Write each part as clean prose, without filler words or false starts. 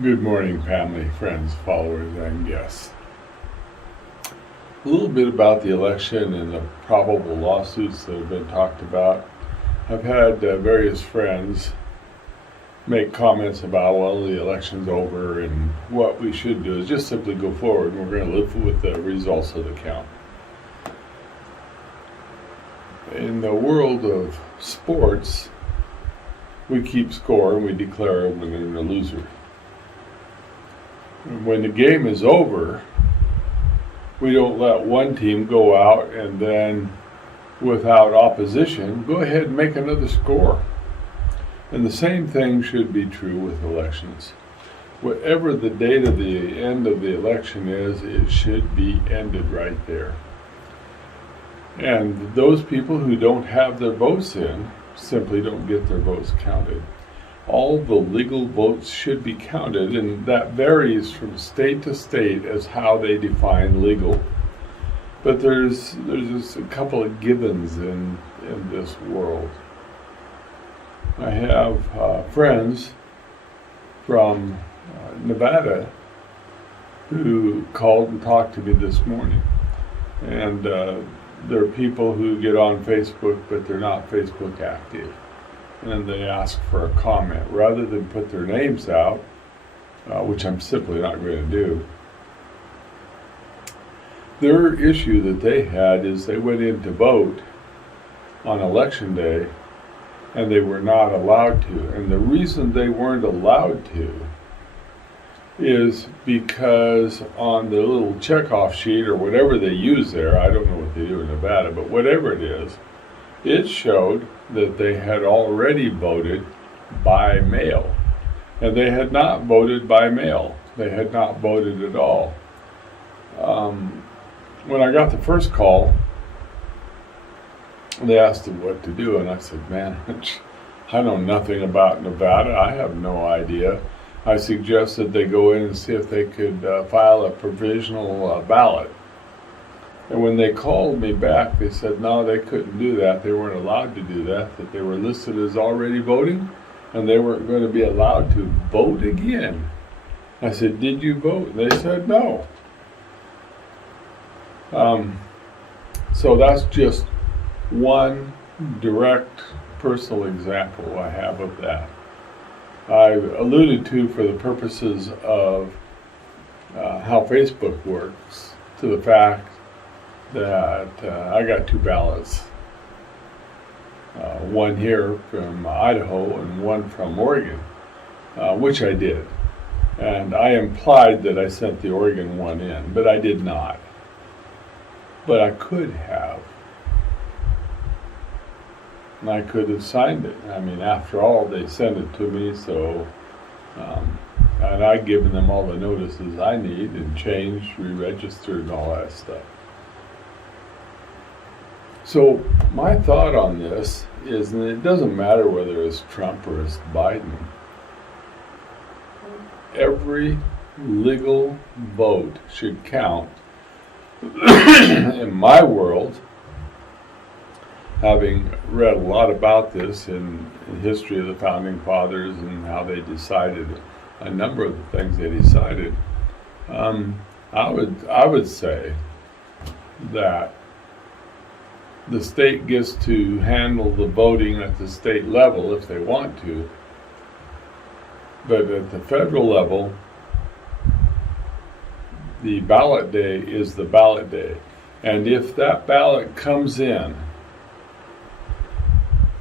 Good morning, family, friends, followers, and guests. A little bit about the election and the probable lawsuits that have been talked about. I've had various friends make comments about, well, the election's over and what we should do is just simply go forward and we're going to live with the results of the count. In the world of sports, we keep score and we declare a winner and a loser. When the game is over, we don't let one team go out and then, without opposition, go ahead and make another score. And the same thing should be true with elections. Whatever the date of the end of the election is, it should be ended right there. And those people who don't have their votes in simply don't get their votes counted. All the legal votes should be counted, and that varies from state to state as how they define legal. But there's just a couple of givens in this world. I have friends from Nevada who called and talked to me this morning. And there are people who get on Facebook, but they're not Facebook active. And they ask for a comment. Rather than put their names out, which I'm simply not going to do, their issue that they had is they went in to vote on election day and they were not allowed to. And the reason they weren't allowed to is because on the little checkoff sheet or whatever they use there, I don't know what they do in Nevada, but whatever it is, it showed that they had already voted by mail. And they had not voted by mail. They had not voted at all. When I got the first call, they asked them what to do, and I said, man, I know nothing about Nevada. I have no idea. I suggested they go in and see if they could file a provisional ballot. And when they called me back, they said, no, they couldn't do that. They weren't allowed to do that, that they were listed as already voting, and they weren't going to be allowed to vote again. I said, did you vote? They said, no. So that's just one direct personal example I have of that. I've alluded to, for the purposes of how Facebook works, to the fact that I got two ballots, one here from Idaho and one from Oregon, which I did. And I implied that I sent the Oregon one in, but I did not. But I could have. And I could have signed it. I mean, after all, they sent it to me, so, and I'd given them all the notices I need and changed, re-registered, and all that stuff. So my thought on this is, and it doesn't matter whether it's Trump or it's Biden, every legal vote should count. In my world, having read a lot about this in the history of the Founding Fathers and how they decided a number of the things they decided, I would say that the state gets to handle the voting at the state level if they want to, but at the federal level, the ballot day is the ballot day. And if that ballot comes in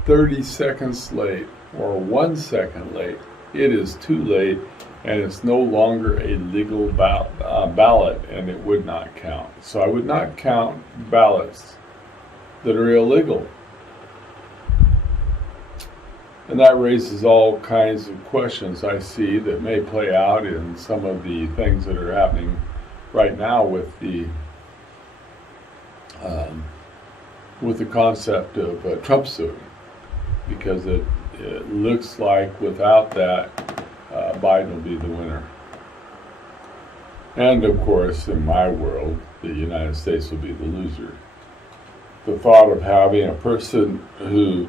30 seconds late or 1 second late, it is too late and it's no longer a legal ballot, and it would not count. So I would not count ballots that are illegal. And that raises all kinds of questions I see that may play out in some of the things that are happening right now with the concept of Trump suit, because it looks like without that, Biden will be the winner. And of course, in my world, the United States will be the loser. The thought of having a person who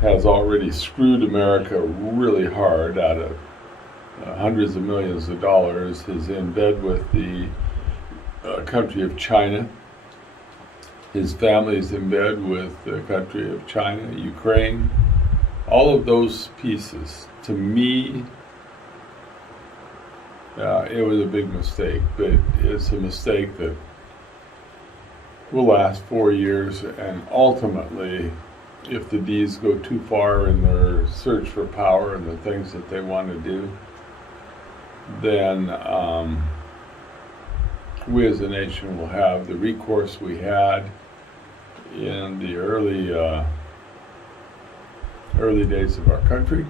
has already screwed America really hard out of hundreds of millions of dollars, is in bed with the country of China. His family is in bed with the country of China, Ukraine. All of those pieces, to me, it was a big mistake, but it's a mistake that will last 4 years, and ultimately, if the D's go too far in their search for power and the things that they want to do, then we as a nation will have the recourse we had in the early days of our country,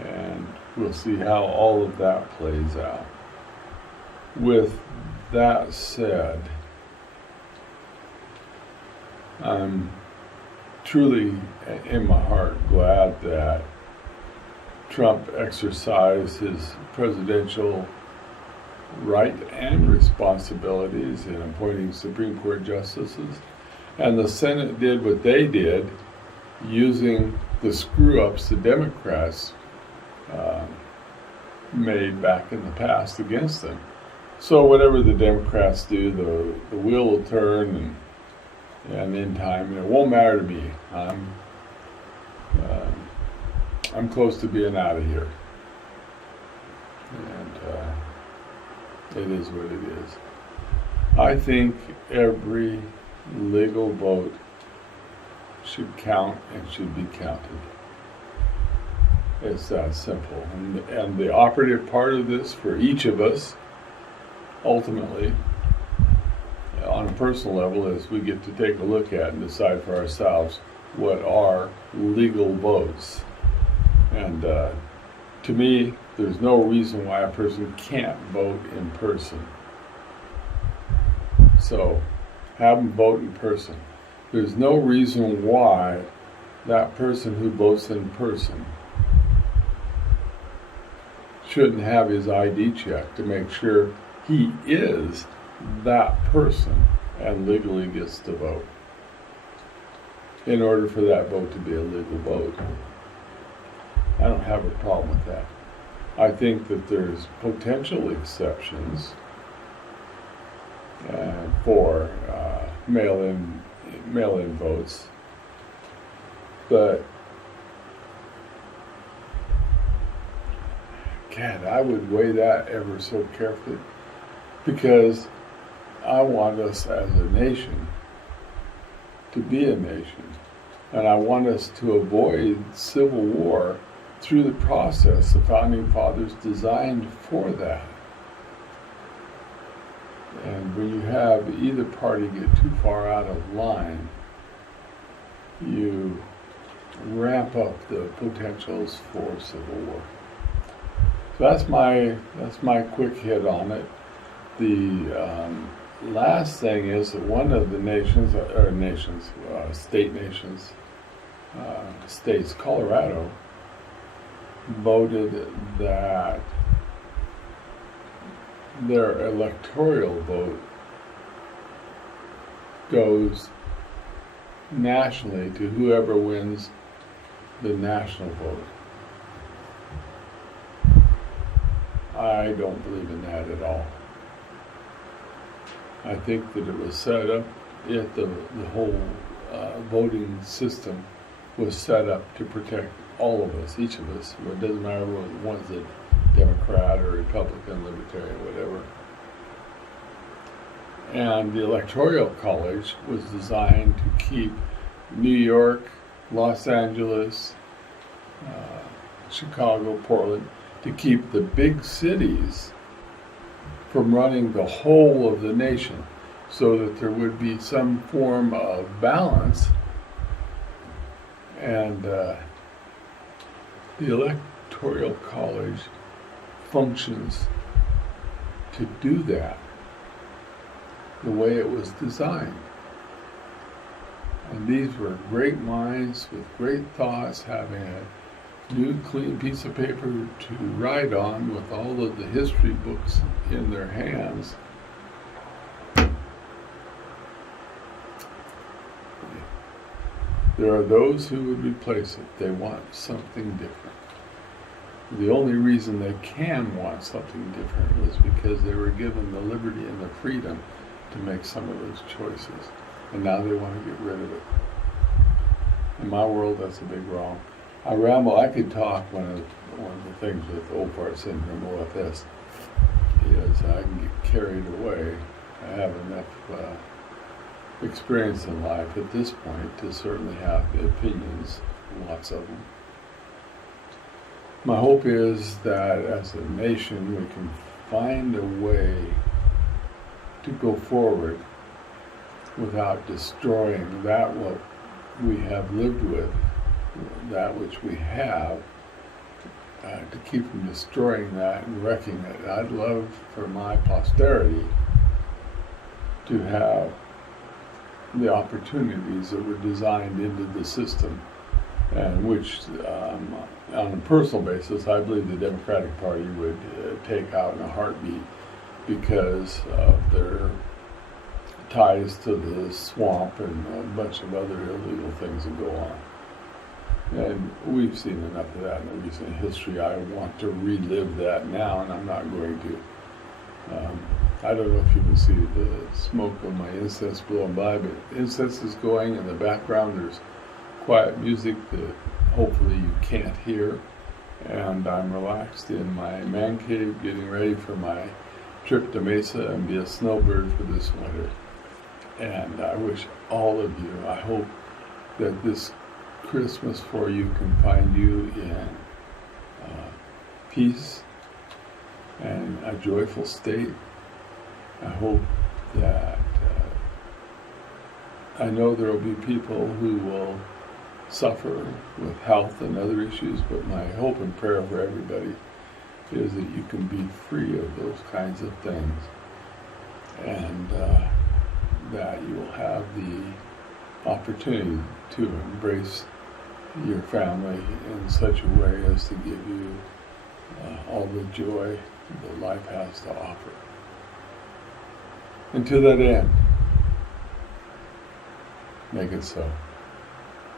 and we'll see how all of that plays out. With that said, I'm truly in my heart glad that Trump exercised his presidential right and responsibilities in appointing Supreme Court justices, and the Senate did what they did, using the screw-ups the Democrats made back in the past against them. So whatever the Democrats do, the wheel will turn, and in time, it won't matter to me. I'm close to being out of here, and it is what it is. I think every legal vote should count and should be counted. It's that simple. And the operative part of this for each of us, ultimately, on a personal level, is we get to take a look at and decide for ourselves what are legal votes. And to me, there's no reason why a person can't vote in person. So, have them vote in person. There's no reason why that person who votes in person shouldn't have his ID checked to make sure he is that person and legally gets to vote, in order for that vote to be a legal vote. I don't have a problem with that. I think that there's potential exceptions for mail-in votes, but God, I would weigh that ever so carefully, because I want us as a nation to be a nation, and I want us to avoid civil war through the process the Founding Fathers designed for that. And when you have either party get too far out of line, you ramp up the potentials for civil war. So that's my quick hit on it. The last thing is that one of the states, Colorado, voted that their electoral vote goes nationally to whoever wins the national vote. I don't believe in that at all. I think that it was set up, the whole voting system was set up to protect all of us, each of us. It doesn't matter whether one's a Democrat or Republican, Libertarian, whatever. And the Electoral College was designed to keep New York, Los Angeles, Chicago, Portland, to keep the big cities from running the whole of the nation, so that there would be some form of balance. And the Electoral College functions to do that the way it was designed. And these were great minds with great thoughts, having a new clean piece of paper to write on with all of the history books in their hands. There are those who would replace it. They want something different. The only reason they can want something different was because they were given the liberty and the freedom to make some of those choices. And now they want to get rid of it. In my world, that's a big wrong. I ramble. I could talk. One of the things with old fart syndrome, OFS, is I can get carried away. I have enough experience in life at this point to certainly have opinions, lots of them. My hope is that as a nation we can find a way to go forward without destroying that what we have lived with, that which we have, to keep from destroying that and wrecking it. I'd love for my posterity to have the opportunities that were designed into the system, and which, on a personal basis, I believe the Democratic Party would take out in a heartbeat because of their ties to the swamp and a bunch of other illegal things that go on. And we've seen enough of that in the recent history. I want to relive that now, and I'm not going to. I don't know if you can see the smoke of my incense blowing by, but incense is going in the background. There's quiet music that hopefully you can't hear. And I'm relaxed in my man cave getting ready for my trip to Mesa and be a snowbird for this winter. And I wish all of you, I hope that this Christmas for you can find you in peace and a joyful state. I hope that I know there will be people who will suffer with health and other issues, but my hope and prayer for everybody is that you can be free of those kinds of things, and that you will have the opportunity to embrace your family in such a way as to give you all the joy that life has to offer. And to that end, make it so.